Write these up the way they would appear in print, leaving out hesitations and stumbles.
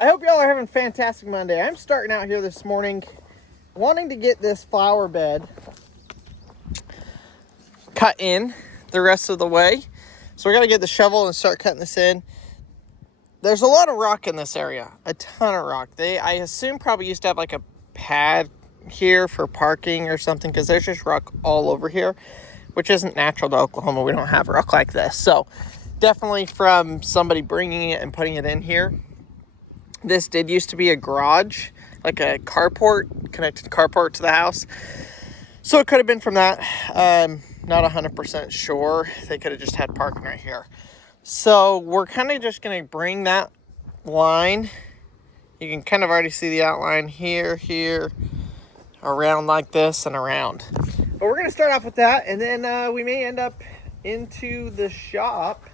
I hope y'all are having a fantastic Monday. I'm starting out here this morning wanting to get this flower bed cut in the rest of the way. So we're going to get the shovel and start cutting this in. There's a lot of rock in this area, a ton of rock. I assume probably used to have like a pad here for parking or something, because there's just rock all over here, which isn't natural to Oklahoma. We don't have rock like this. So definitely from somebody bringing it and putting it in here. This did used to be a garage, like a carport, connected carport to the house. So it could have been from that. Not 100% sure. They could have just had parking right here. So we're kind of just going to bring that line. You can kind of already see the outline here, around like this, and around. But we're going to start off with that, and then we may end up into the shop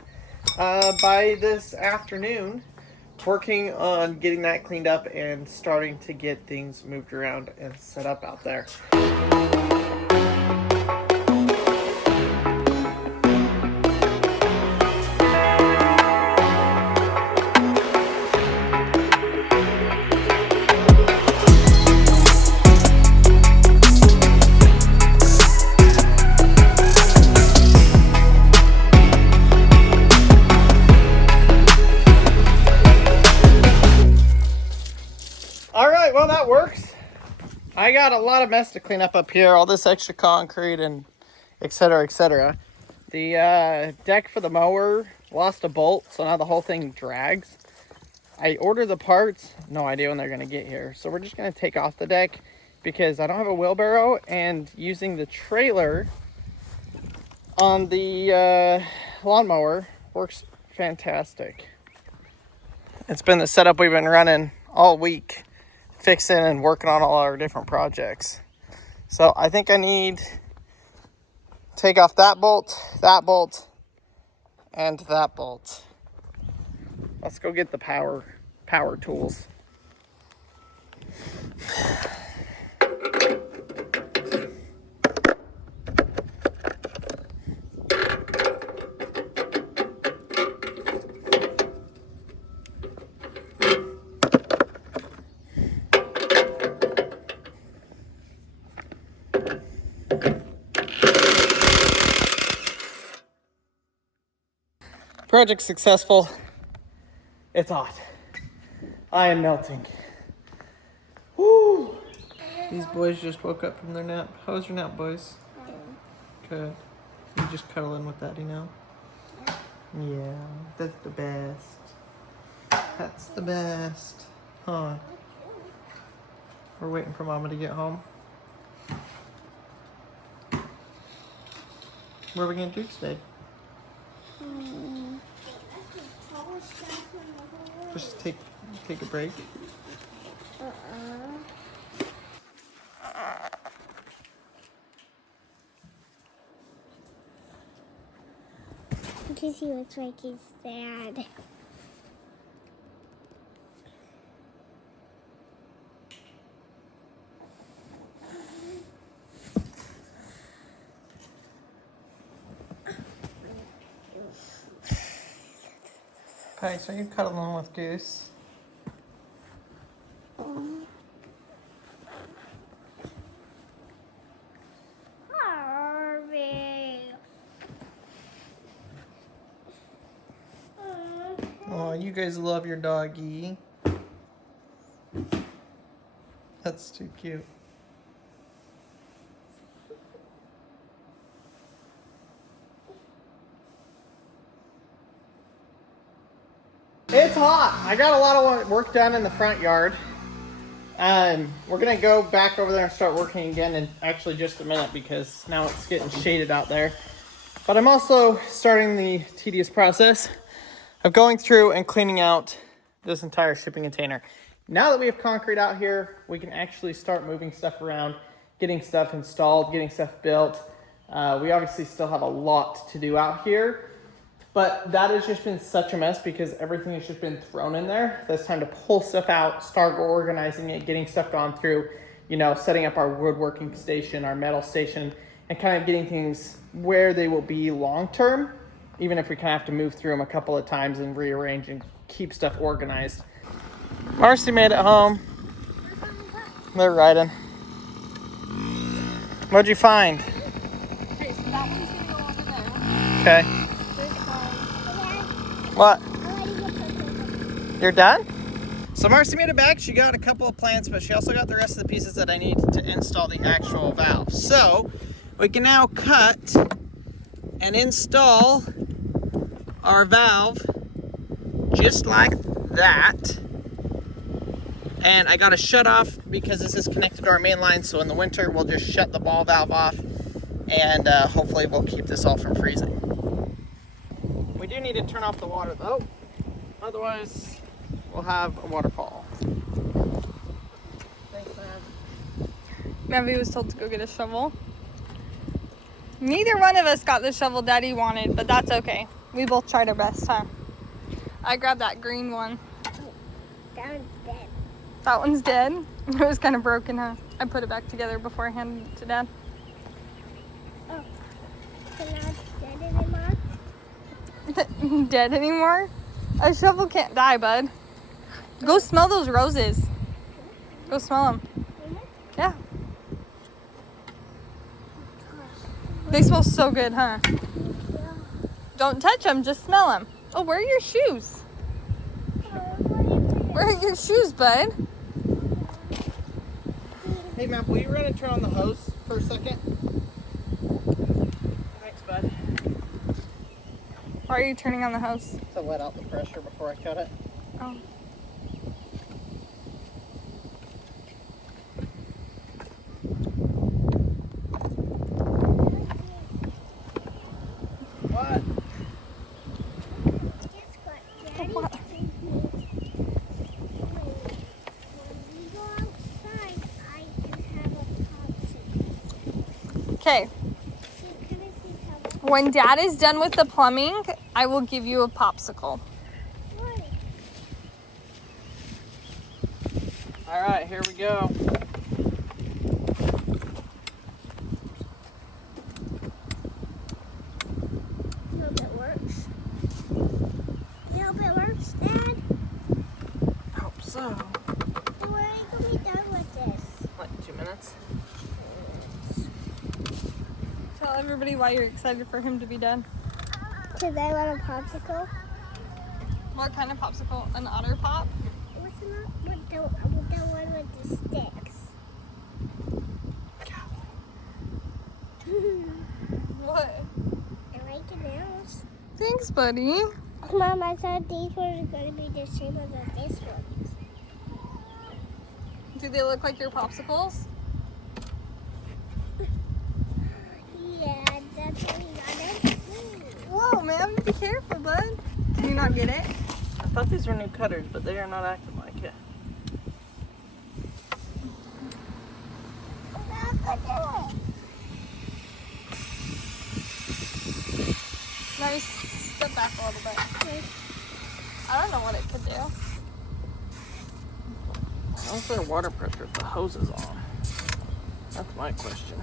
by this afternoon, working on getting that cleaned up and starting to get things moved around and set up out there. Well, that works. I got a lot of mess to clean up here, all this extra concrete and etc. The deck for the mower lost a bolt, so now the whole thing drags. I ordered the parts, no idea when they're going to get here, so we're just going to take off the deck because I don't have a wheelbarrow, and using the trailer on the lawnmower works fantastic. It's been the setup we've been running all week, fixing and working on all our different projects. So I think I need to take off that bolt, and that bolt. Let's go get the power tools. Project successful. It's hot. I am melting. Woo! These boys just woke up from their nap. How was your nap, boys? Good. You just cuddle in with Daddy now? Yeah, that's the best. That's the best. Huh? We're waiting for Mama to get home. What are we gonna do today? Just take a break. Because he looks like he's sad. Okay, so you're cuddling with Goose. Oh, you guys love your doggy. That's too cute. It's hot. I got a lot of work done in the front yard. We're gonna go back over there and start working again in actually just a minute, because now it's getting shaded out there. But I'm also starting the tedious process of going through and cleaning out this entire shipping container. Now that we have concrete out here, we can actually start moving stuff around, getting stuff installed, getting stuff built. We obviously still have a lot to do out here, but that has just been such a mess because everything has just been thrown in there. That's time to pull stuff out, start organizing it, getting stuff gone through, setting up our woodworking station, our metal station, and kind of getting things where they will be long-term, even if we kind of have to move through them a couple of times and rearrange and keep stuff organized. Marcy made it home. They're riding. What'd you find? Okay, so that one's gonna go over there. Okay. This one. What? I want to get something. You're done? So Marcy made it back. She got a couple of plants, but she also got the rest of the pieces that I need to install the actual valve. So we can now cut and install our valve just like that. And I got a shut off because this is connected to our main line. So in the winter, we'll just shut the ball valve off, and hopefully we'll keep this all from freezing. We do need to turn off the water though. Otherwise, we'll have a waterfall. Thanks, man. Mavi was told to go get a shovel. Neither one of us got the shovel Daddy wanted, but that's okay. We both tried our best, huh? I grabbed that green one. That one's dead. That one's dead. It was kind of broken, huh? I put it back together before I handed it to Dad. Oh, so now it's dead anymore? Dead anymore? A shovel can't die, bud. Go smell those roses. Go smell them. Yeah. They smell so good, huh? Don't touch them, just smell them. Oh, where are your shoes? Where are your shoes, bud? Hey, Matt, will you run and turn on the hose for a second? Thanks, bud. Why are you turning on the hose? To let out the pressure before I cut it. Oh. What? Guess what? Daddy What? told me when we go outside, I can have a popsicle. Okay. See, can I see how When Dad is done with the plumbing, I will give you a popsicle. Why? All right, here we go. Hope it works. You hope it works, Dad? Hope so. So when are you gonna be done with this? Like 2 minutes. Tell everybody why you're excited for him to be done. Because I want a popsicle. What kind of popsicle? An otter pop? What's the one with the sticks? What? I like it else. Thanks, buddy. Mom, I thought these ones were going to be the same as this one. Do they look like your popsicles? Yeah, that's what we got it. Whoa, man, be careful, bud. Can you not get it? I thought these were new cutters, but they are not acting like it. Nice. Step back a little bit. I don't know what it could do. How's their water pressure if the hose is on? That's my question.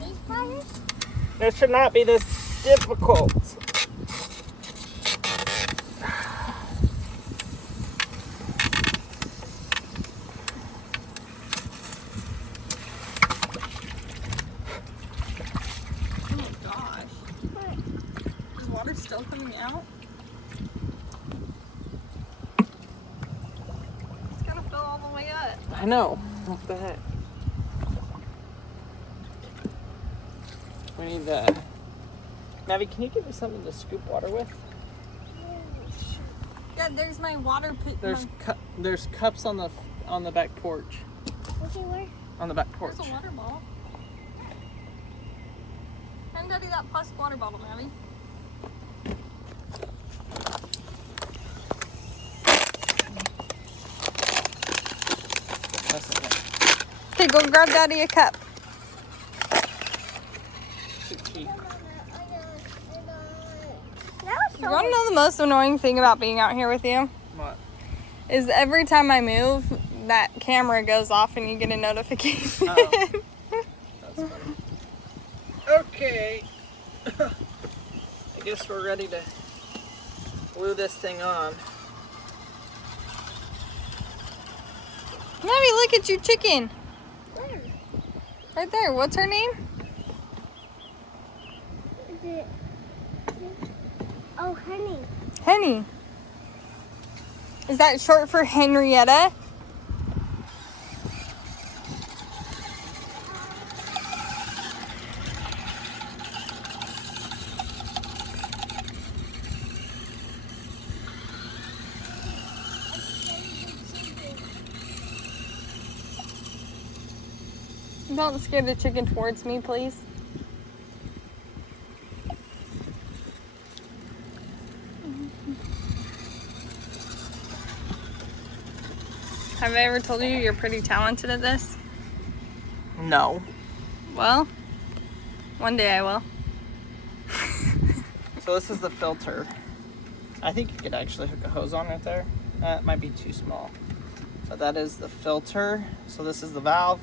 These pliers? This should not be this difficult. Oh my gosh. Is water still coming out? It's gonna fill all the way up. I know. What the heck? We need that. Navi, can you give me something to scoop water with? Yeah, there's my water pit. There's cups on the back porch. Okay, where? On the back porch. There's a water bottle. Hand Daddy that plastic water bottle, Maddie. That's okay. Okay, go grab Daddy a cup. Too cheap. That was You want to know the most annoying thing about being out here with you? What? Is every time I move, that camera goes off and you get a notification. Oh. That's funny. Okay. I guess we're ready to glue this thing on. Mommy, look at your chicken. Where? Right there. What's her name? Is it? Oh, honey. Henny. Is that short for Henrietta? Don't scare the chicken towards me, please. Have I ever told you you're pretty talented at this? No. Well, one day I will. So this is the filter. I think you could actually hook a hose on right there. That might be too small. But that is the filter. So this is the valve.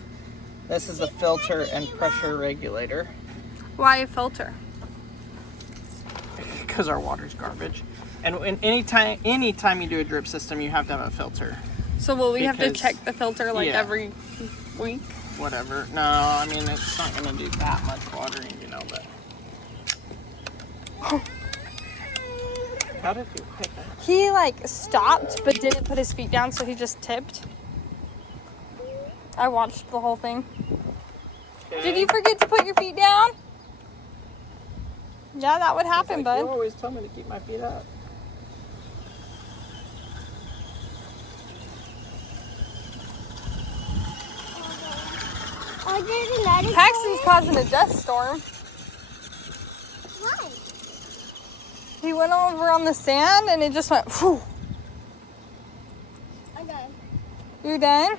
This is the filter and pressure regulator. Why a filter? Because our water's garbage. And anytime you do a drip system, you have to have a filter. So will we have to Because- check the filter like yeah. every week? Whatever. No, I mean, it's not going to do that much watering, you know, but... How did you pick it? He like stopped but didn't put his feet down, so he just tipped. I watched the whole thing. Did you forget to put your feet down? Yeah, that would happen, You bud. always tell me to keep my feet up. Oh, there's another. Paxton's causing a dust storm. Why? He went over on the sand and it just went whew. I'm done. You're done?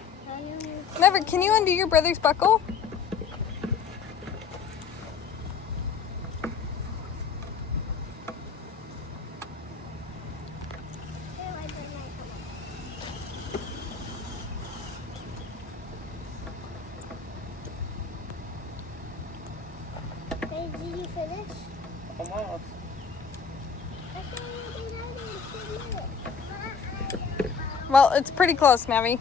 Never. Can you undo your brother's buckle? Did you finish? Almost. I thought you were done in 2 minutes. Well, it's pretty close, Mavi.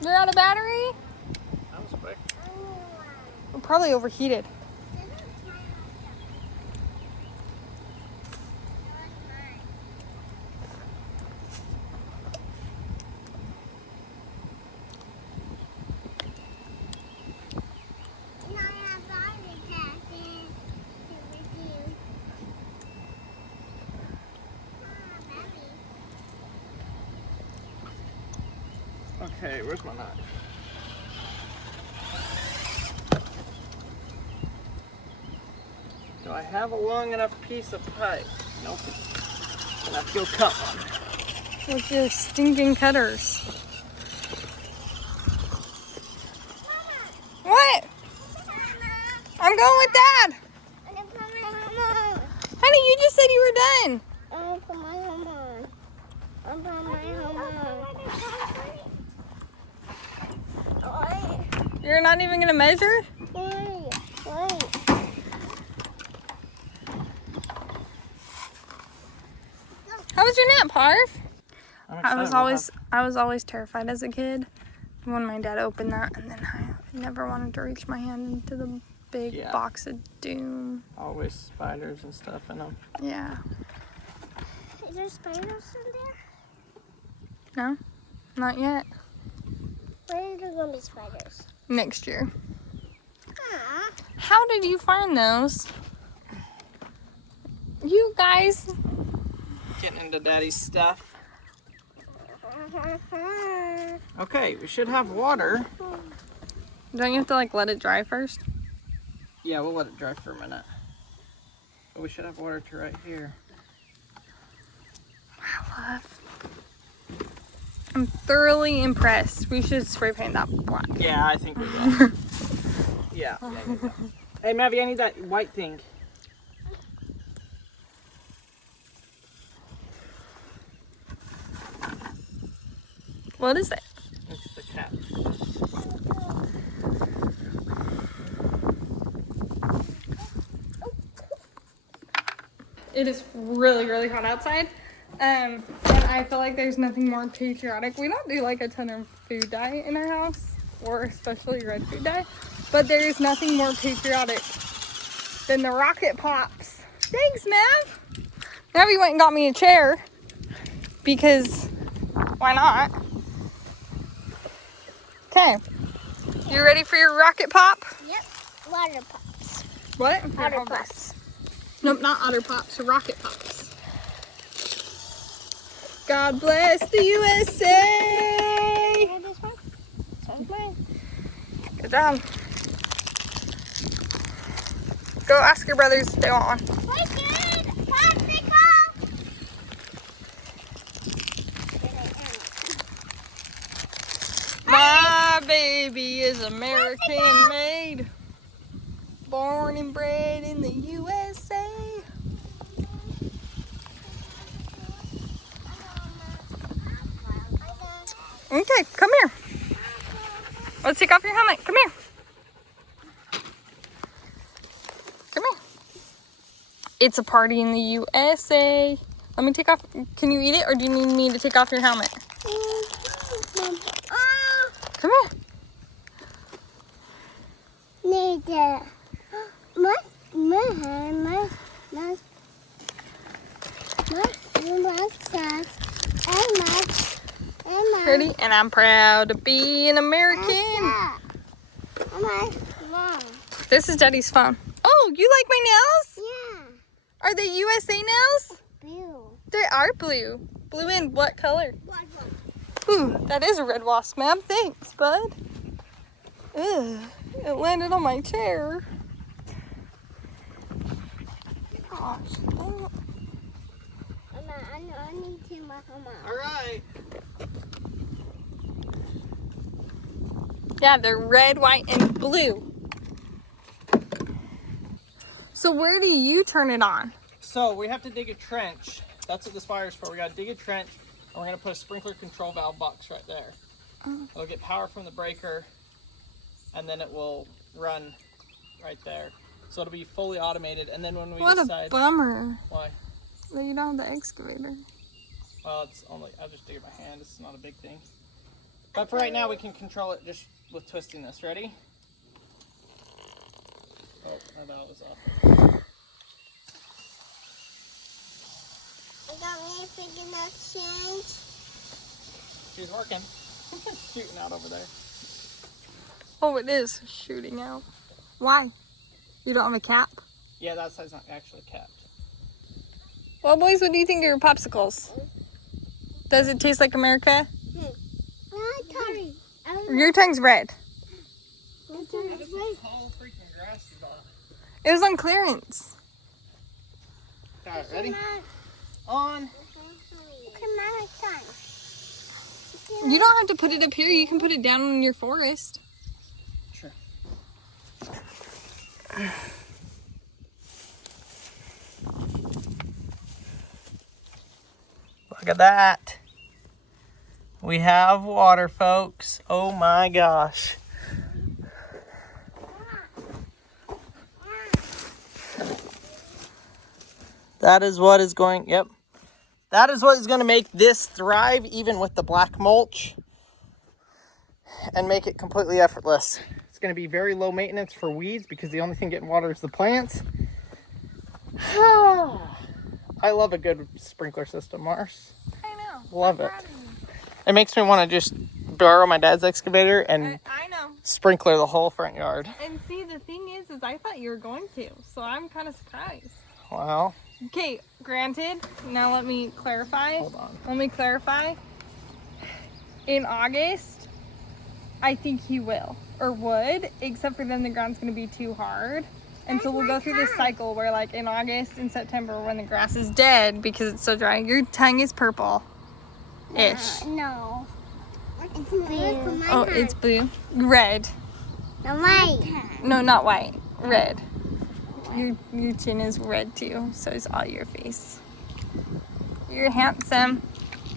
You're out of battery? That was quick. We're probably overheated. Okay, where's my knife? Do I have a long enough piece of pipe? Nope. Then I have to go cut one. With your stinking cutters. What? I'm going with Dad. Honey, you just said you were done. You're not even gonna measure? How was your nap, Harv? I was always terrified as a kid when my dad opened that, and then I never wanted to reach my hand into the big box of doom. Always spiders and stuff in them. Yeah. Is there spiders in there? No, not yet. When are there gonna be spiders? Next year. Ah. How did you find those? You guys. Getting into Daddy's stuff. Okay, we should have water. Don't you have to like let it dry first? Yeah, we'll let it dry for a minute. But we should have water to right here. Wow, love. I'm thoroughly impressed. We should spray paint that black. Yeah, I think we will. Yeah. Hey, Mavi, I need that white thing. What is it? It's the cat. It is really, really hot outside. And I feel like there's nothing more patriotic. We don't do like a ton of food dye in our house, or especially red food dye, but there is nothing more patriotic than the rocket pops. Thanks, Mav. Mav, you went and got me a chair because why not? Okay, you ready for your rocket pop? Yep. Water pops. What? Otter pops. Nope, not otter pops, rocket pops. God bless the USA. This one? Sounds mine. Good job. Go ask your brothers if they want one. Wicked! Popsicle! My baby is American made, born and bred in the USA. Okay, come here. Let's take off your helmet. Come here. Come here. It's a party in the USA. Let me take off. Can you eat it, or do you need me to take off your helmet? Come here. Need to. Ready? And I'm proud to be an American. This is Daddy's phone. Oh, you like my nails? Yeah. Are they USA nails? Blue. They are blue. Blue in what color? What? Ooh, that is a red wasp, ma'am. Thanks, bud. Ugh, it landed on my chair. Gosh, dang it. I need to mark them out. All right. Yeah, they're red, white, and blue. So where do you turn it on? So we have to dig a trench. That's what this fire is for. We got to dig a trench, and we're going to put a sprinkler control valve box right there. It'll get power from the breaker, and then it will run right there. So it'll be fully automated, and then when we What decide... a bummer Why? that you don't have the excavator. Well, it's only... I'll just dig it by hand. It's not a big thing. But for right now, we can control it just with twisting this. Ready? Oh, my valve is off. I got me a big enough change. She's working. Shooting out over there. Oh, it is shooting out. Why? You don't have a cap? Yeah, that side's not actually capped. Well, boys, what do you think of your popsicles? Does it taste like America? Your tongue's red. This whole freaking grass is off. It was on clearance. Alright, ready? On. You don't have to put it up here. You can put it down in your forest. Sure. Look at that. We have water, folks. Oh my gosh. That is what is going, yep. That is what is going to make this thrive even with the black mulch and make it completely effortless. It's going to be very low maintenance for weeds because the only thing getting water is the plants. I love a good sprinkler system, Mars. I know. Love it. It makes me want to just borrow my dad's excavator and I know. sprinkler the whole front yard. And see, the thing is I thought you were going to, so I'm kind of surprised. Wow. Okay, granted, now let me clarify. Hold on. Let me clarify. In August, I think he will, or would, except for then the ground's going to be too hard. And so we'll go through this cycle where like in August and September when the grass is dead because it's so dry, your tongue is purple-ish. No. It's blue. Oh, it's blue. Red. The white. No, not white. Red. Your chin is red too, so is all your face. You're handsome.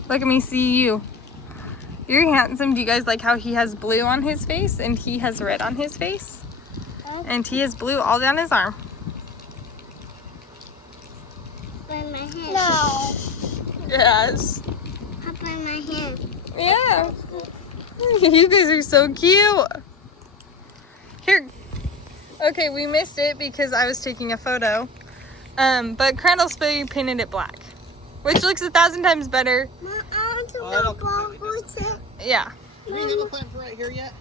Look at me see you. You're handsome. Do you guys like how he has blue on his face and he has red on his face? And he has blue all down his arm. Burn my hand. No. Yes. I'll burn my hand. Yeah. You guys are so cute. Here. Okay, we missed it because I was taking a photo. But Crandall spray painted it black, which looks 1,000 times better. Mom, I want to Well, go Yeah. Do we have a plant for right here yet?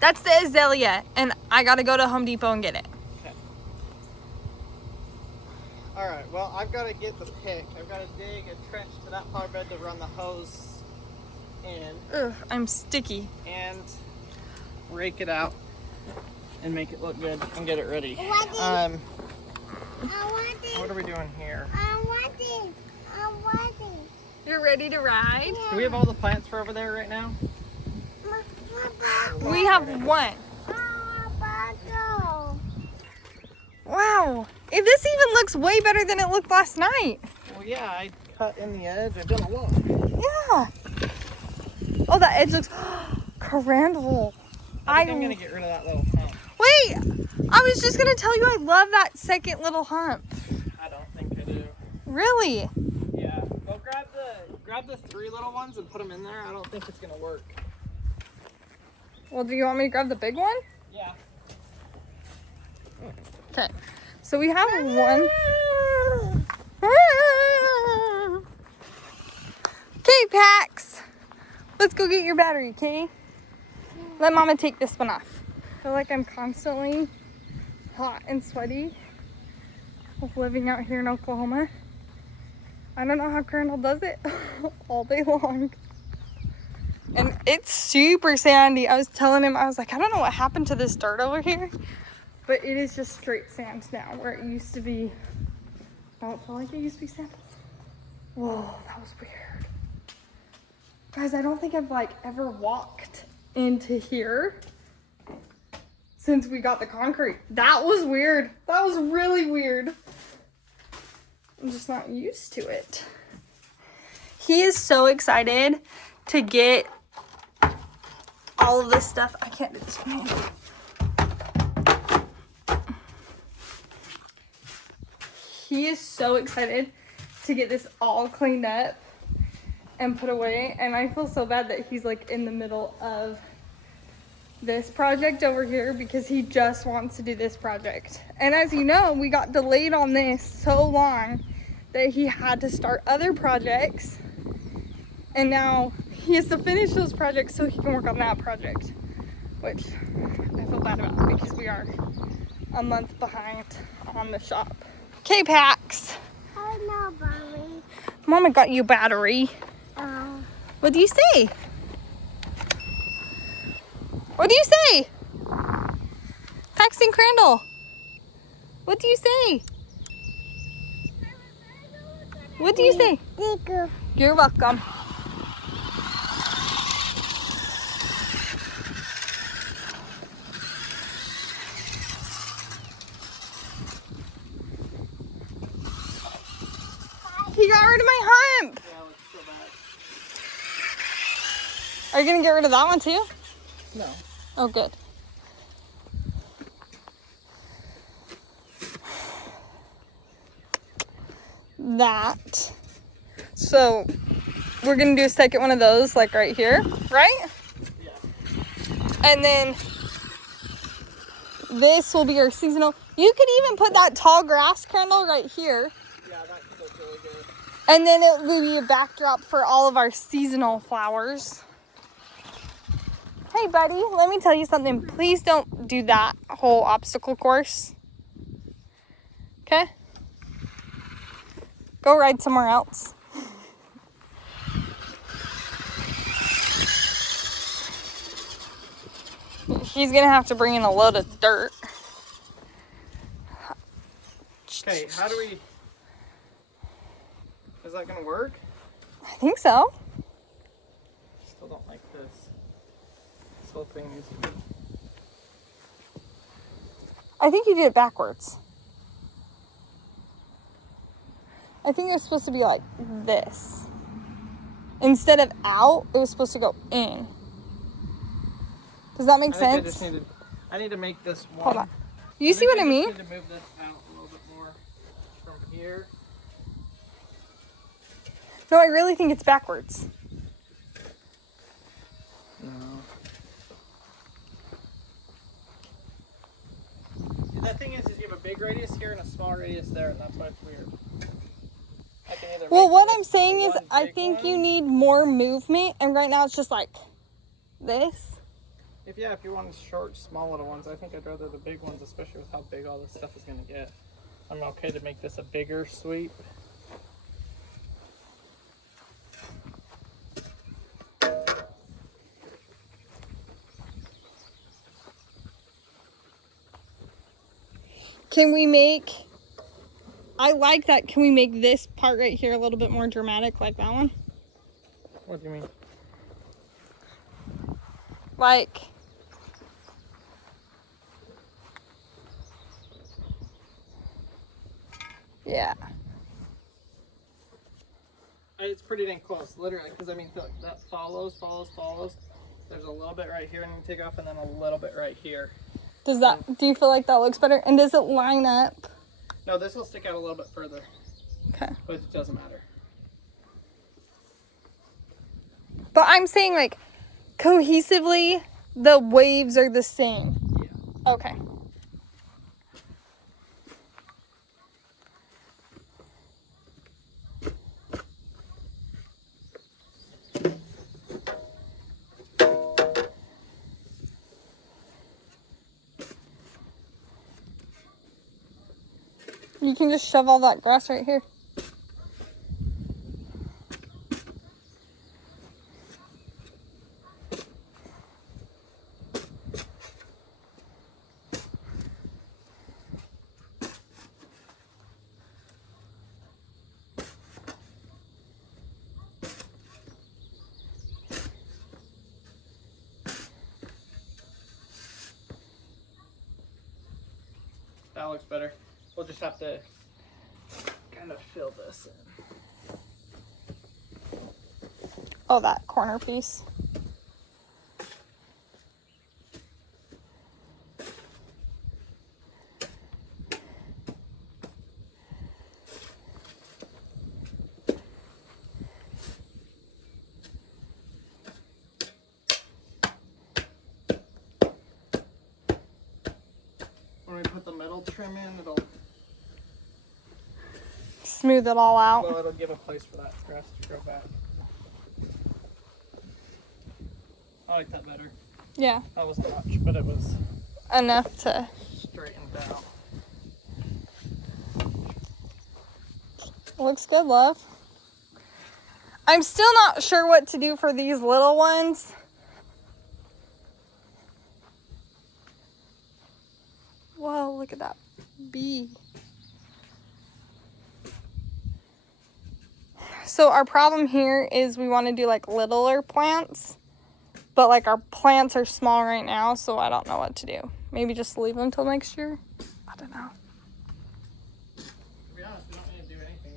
That's the azalea, and I gotta go to Home Depot and get it. Okay. All right. Well, I've got to get the pick. I've got to dig a trench to that flower bed to run the hose in. Ugh, I'm sticky. And rake it out and make it look good and get it ready. I want What are it. we doing here? I want it. I want it. You're ready to ride? Do we have all the plants for over there right now? We have one. Wow. This even looks way better than it looked last night. Well, yeah, I cut in the edge. I've done a lot. Yeah. Oh, that edge looks... Crandall. I think I'm going to get rid of that little hump. Wait. I was just going to tell you I love that second little hump. I don't think I do. Really? Yeah. Well, grab the 3 little ones and put them in there. I don't think it's going to work. Well, do you want me to grab the big one? Yeah. Okay. So we have one. Okay, Pax. Let's go get your battery, okay? Let Mama take this one off. I feel like I'm constantly hot and sweaty with living out here in Oklahoma. I don't know how Crandall does it all day long. And it's super sandy. I was telling him, I was like, I don't know what happened to this dirt over here, but it is just straight sand now, where it used to be, I don't feel like it used to be sand. Whoa, that was weird. Guys, I don't think I've like ever walked into here since we got the concrete. That was weird. That was really weird. I'm just not used to it. He is so excited to get all of this stuff. I can't do this one. He is so excited to get this all cleaned up and put away. And I feel so bad that he's like in the middle of this project over here because he just wants to do this project. And as you know, we got delayed on this so long that he had to start other projects. And now he has to finish those projects so he can work on that project, which I feel bad about because we are a month behind on the shop. Okay, Pax. I know, Mommy. Mama got you a battery. Oh. What do you say? What do you say? Paxton Crandall. What do you say? What do you say? Thank you. You're welcome. He got rid of my hump. Yeah, it looks so bad. Are you gonna get rid of that one too? No. Oh, good. That. So we're gonna do a second one of those, like right here, right? Yeah. And then this will be our seasonal. You could even put that tall grass candle right here. Yeah, that could look really good. And then it will be a backdrop for all of our seasonal flowers. Hey, buddy, let me tell you something. Please don't do that whole obstacle course. Okay? Go ride somewhere else. He's gonna have to bring in a load of dirt. Okay, how do we... Is that gonna work? I think so. Still don't like this. This whole thing needs to be... I think you did it backwards. I think it's supposed to be like this. instead of out, it was supposed to go in. Does that make sense? I need to make this one. Hold on. You see what I mean? I need to move this out a little bit more from here. No, I really think it's backwards. No. The thing is you have a big radius here and a small radius there, and that's why it's weird. Well, what I'm saying is I think you need more movement, and right now it's just like this. If you want short, small little ones, I think I'd rather the big ones, especially with how big all this stuff is going to get. I'm okay to make this a bigger sweep. Can we make, I like that, can we make this part right here a little bit more dramatic like that one? What do you mean? Like, yeah. It's pretty dang close, literally, because I mean, that follows. There's a little bit right here and you take off, and then a little bit right here. Does that, do you feel like that looks better? And does it line up? No, this will stick out a little bit further. Okay. But it doesn't matter. But I'm saying, like, cohesively, the waves are the same. Yeah. Okay. You can just shove all that grass right here. That looks better. We'll just have to kind of fill this in. Oh, that corner piece. When we put the metal trim in, it'll Smooth it all out. well, it'll give a place for that grass to grow back. I like that better. Yeah. That wasn't much, but it was Enough to... straightened out. Looks good, love. I'm still not sure what to do for these little ones. Whoa, look at that bee. So our problem here is we want to do like littler plants, but like our plants are small right now, so I don't know what to do. Maybe just leave them till next year? I don't know. To be honest, we don't need to do anything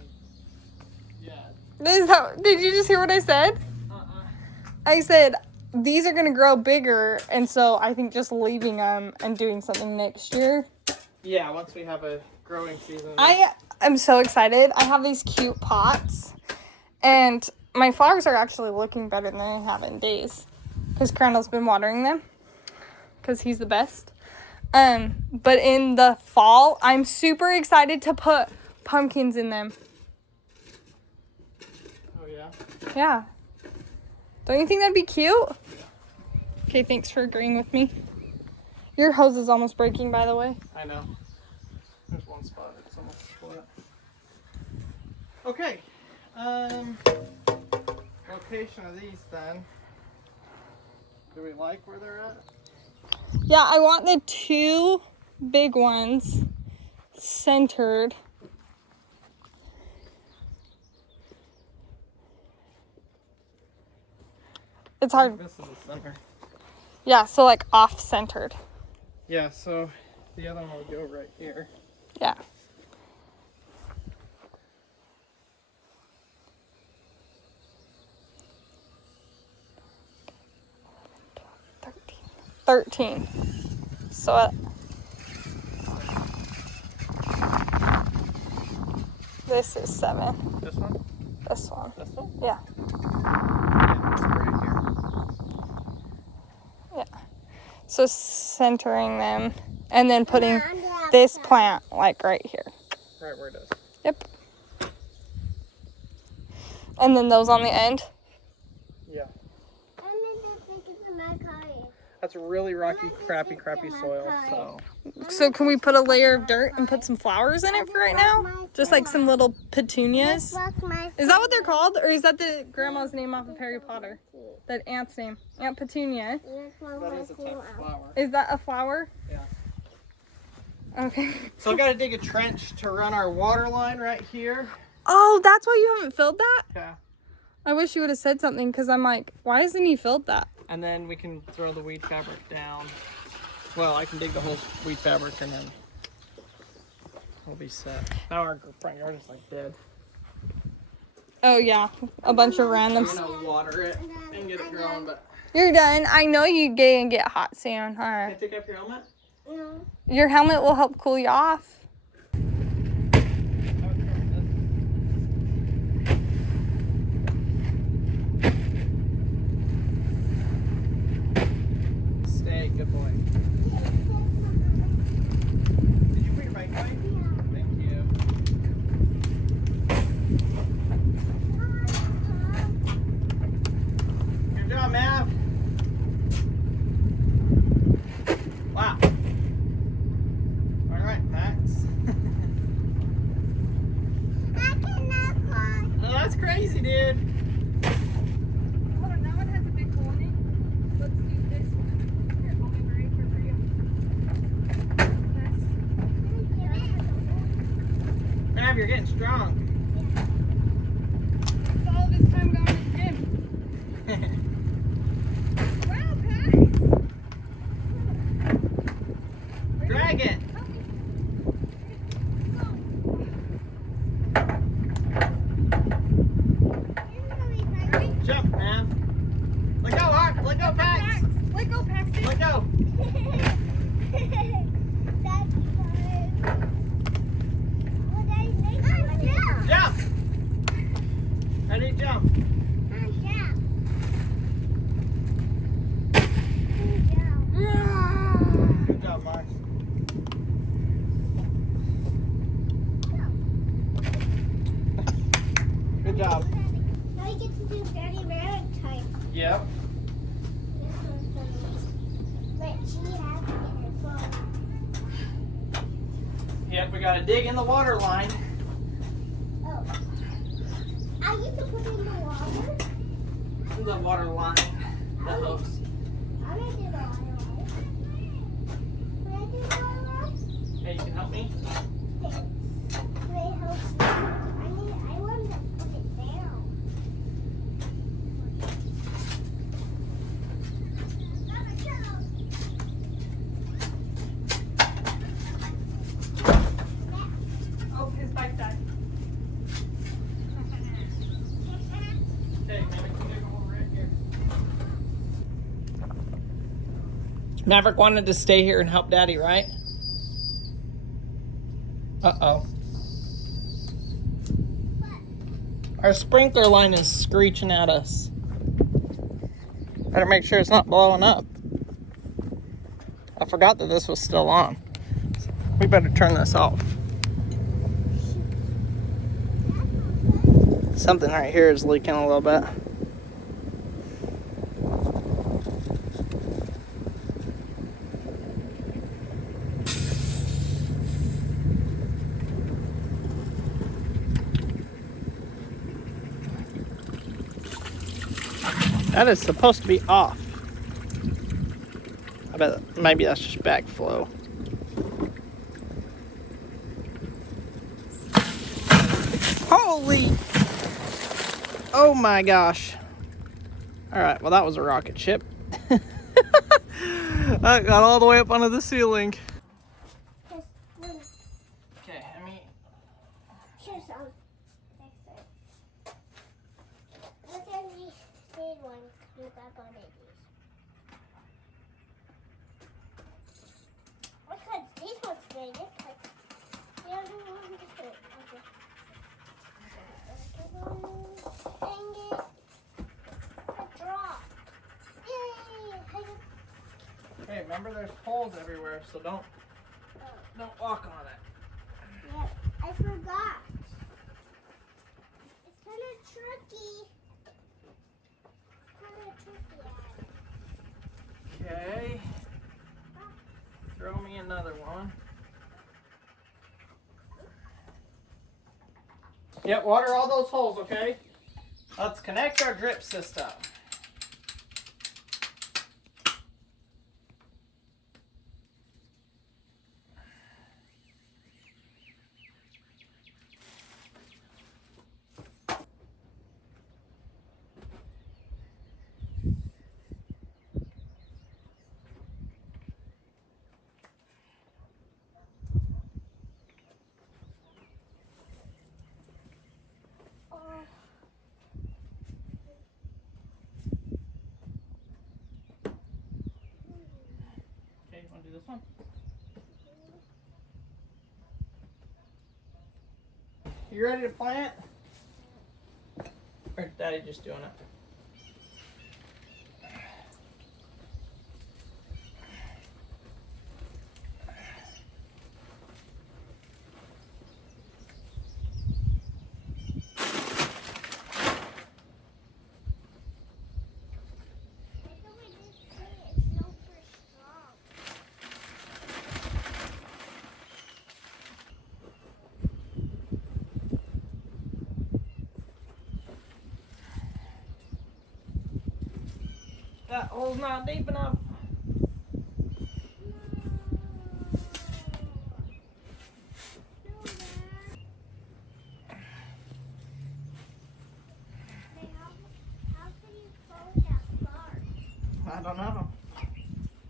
yet. Did you just hear what I said? I said these are going to grow bigger, and so I think just leaving them and doing something next year. Yeah, once we have a growing season. I am so excited. I have these cute pots, and my flowers are actually looking better than they have in days because Crandall's been watering them because he's the best. But in the fall, I'm super excited to put pumpkins in them. Oh, yeah? Yeah. Don't you think that'd be cute? Okay, thanks for agreeing with me. Your hose is almost breaking, by the way. I know. There's one spot that's almost split. Okay. Location of these then. Do we like where they're at? Yeah, I want the two big ones centered. It's hard. This is the center. Yeah, so like off-centered. Yeah, so the other one will go right here. Yeah. 13. So this is 7. This one? This one. This one? Yeah. Yeah, it's right here. Yeah. So centering them and then putting this plant like right here. Right where it is. Yep. And then those on the end. Yeah. That's really rocky, crappy soil, so. So can we put a layer of dirt and put some flowers in it for right now? Just like some little petunias? Is that what they're called? Or is that the grandma's name off of Harry Potter? That aunt's name? Aunt Petunia. That is a type of flower. Is that a flower? Yeah. Okay. So I gotta dig a trench to run our water line right here. Oh, that's why you haven't filled that? Yeah. I wish you would have said something because I'm like, why hasn't he filled that? And then we can throw the weed fabric down. Well, I can dig the whole weed fabric and then we'll be set. Now our front yard is like dead. Oh yeah, a bunch of randoms. I'm gonna water it and get it growing, but. You're done. I know you get hot soon, huh? Can I take off your helmet? No. Your helmet will help cool you off. Stay, good boy. Did you put your bike away? Thank you. Good job, Mav. Wow. All right, Max. I cannot fly. Oh, that's crazy, dude. Hold on, that one has a big hole in it. Let's do this one. Here, hold me right here for you. Mav, you're getting strong. It's all of his time going to the gym. Wow, Pat. Drag it. Jump, Mav. Let go, Art. Let go, Pax. Let go, Paxton. Let go. That's fun. Jump. Ready, jump. Good job, Max. Good job. Now we get to do very rare type. Yep. But she has to get her phone. Yep, we gotta dig in the water line. Oh. I used to put in the water. The water line. The hose. I'm gonna do the water. Can I do the water? Hey, you can help me? Thanks. Can I help you? I want to put it down. Oh, his bike died. Hey, can I make some over right here? Maverick wanted to stay here and help Daddy, right? Uh-oh. Our sprinkler line is screeching at us. Better make sure it's not blowing up. I forgot that this was still on. We better turn this off. Something right here is leaking a little bit. That is supposed to be off. I bet maybe that's just backflow. Holy! Oh my gosh. Alright, well that was a rocket ship. That got all the way up onto the ceiling. Okay, I mean... Sure, some. Next time. Let's have me speed one. Look up on it. Remember, there's holes everywhere, so don't walk on it. Yep, I forgot. It's kind of tricky. Okay. Throw me another one. Yep, water all those holes, okay? Let's connect our drip system. Okay, you want to do this one? You ready to plant? Or Daddy just doing it? That hole's not deep enough. I don't know.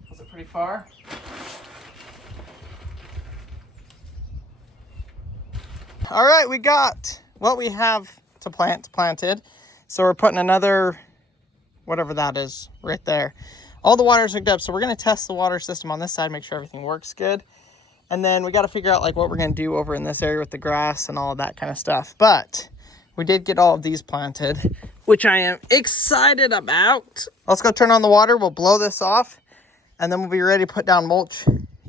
Was it pretty far? All right, we got what we have to plant planted. So we're putting another, whatever that is, right there. All the water's hooked up, so we're gonna test the water system on this side, make sure everything works good. And then we gotta figure out like what we're gonna do over in this area with the grass and all of that kind of stuff. But we did get all of these planted, which I am excited about. Let's go turn on the water, we'll blow this off, and then we'll be ready to put down mulch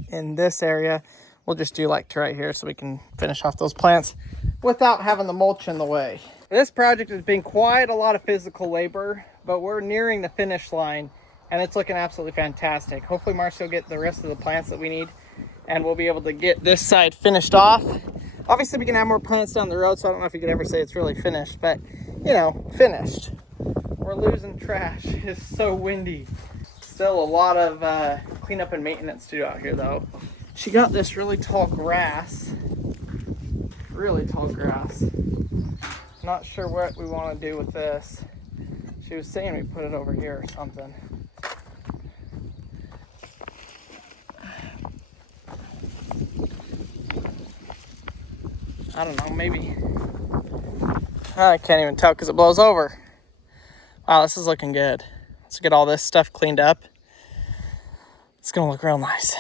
in this area. We'll just do like to right here so we can finish off those plants without having the mulch in the way. This project has been quite a lot of physical labor, but we're nearing the finish line and it's looking absolutely fantastic. Hopefully Marcy will get the rest of the plants that we need and we'll be able to get this side finished off. Obviously we can have more plants down the road, so I don't know if you could ever say it's really finished, but you know, finished. We're losing trash. It's so windy. Still a lot of cleanup and maintenance to do out here though. She got this really tall grass. Not sure what we want to do with this. She was saying we put it over here or something. I don't know, maybe. I can't even tell because it blows over. Wow, this is looking good. Let's get all this stuff cleaned up. It's gonna look real nice.